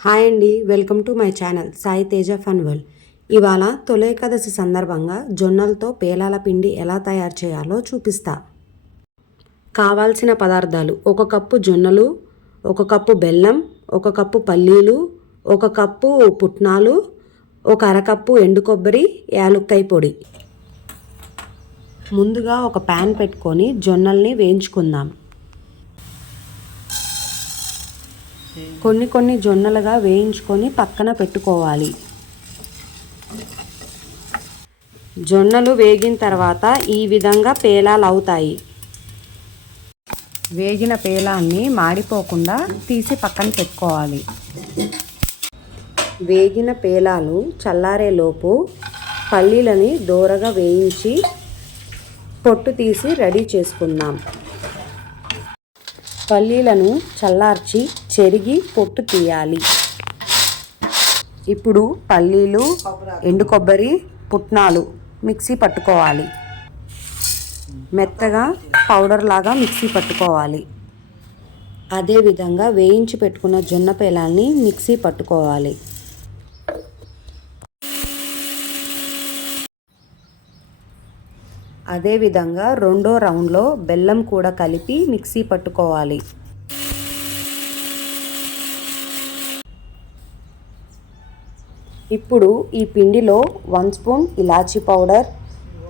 Hi అండి, welcome to my channel Sai Teja fun world. ఇవాళ తొలి ఏకాదశి సందర్భంగా జొన్నలతో పేలాల పిండి ఎలా తయారు చేయాలో చూపిస్తా. కావాల్సిన పదార్థాలు: 1 కప్పు జొన్నలు, 1 కప్పు బెల్లం, 1 కప్పు పల్లీలు, 1 కప్పు పుట్నాలు, 1 అరకప్పు ఎండు కొబ్బరి, యాలుక్కాయ పొడి. ముందుగా ఒక ప్యాన్ పెట్టుకొని జొన్నల్ని వేయించుకుందాం. కొన్ని జొన్నలుగా వేయించుకొని పక్కన పెట్టుకోవాలి. జొన్నలు వేగిన తర్వాత ఈ విధంగా పేలాలు అవుతాయి. వేగిన పేలాన్ని మాడిపోకుండా తీసి పక్కన పెట్టుకోవాలి. వేగిన పేలాలు చల్లారేలోపు పల్లీలని దోరగా వేయించి పొట్టు తీసి రెడీ చేసుకుందాం. పల్లీలను చల్లార్చి చెరిగి పొట్టు తీయాలి. ఇప్పుడు పల్లీలు, ఎండు కొబ్బరి, పుట్నాలు మిక్సీ పట్టుకోవాలి. మెత్తగా పౌడర్ లాగా మిక్సీ పట్టుకోవాలి. అదేవిధంగా వేయించి పెట్టుకున్న జొన్న పేలాన్ని మిక్సీ పట్టుకోవాలి. అదేవిధంగా రెండో రౌండ్లో బెల్లం కూడా కలిపి మిక్సీ పట్టుకోవాలి. ఇప్పుడు ఈ పిండిలో 1 స్పూన్ ఇలాచీ పౌడర్,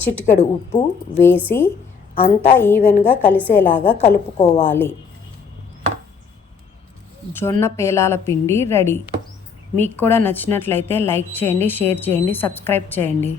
చిటికెడు ఉప్పు వేసి అంతా ఈవెన్గా కలిసేలాగా కలుపుకోవాలి. జొన్న పేలాల పిండి రెడీ. మీకు కూడా నచ్చినట్లయితే లైక్ చేయండి, షేర్ చేయండి, సబ్స్క్రైబ్ చేయండి.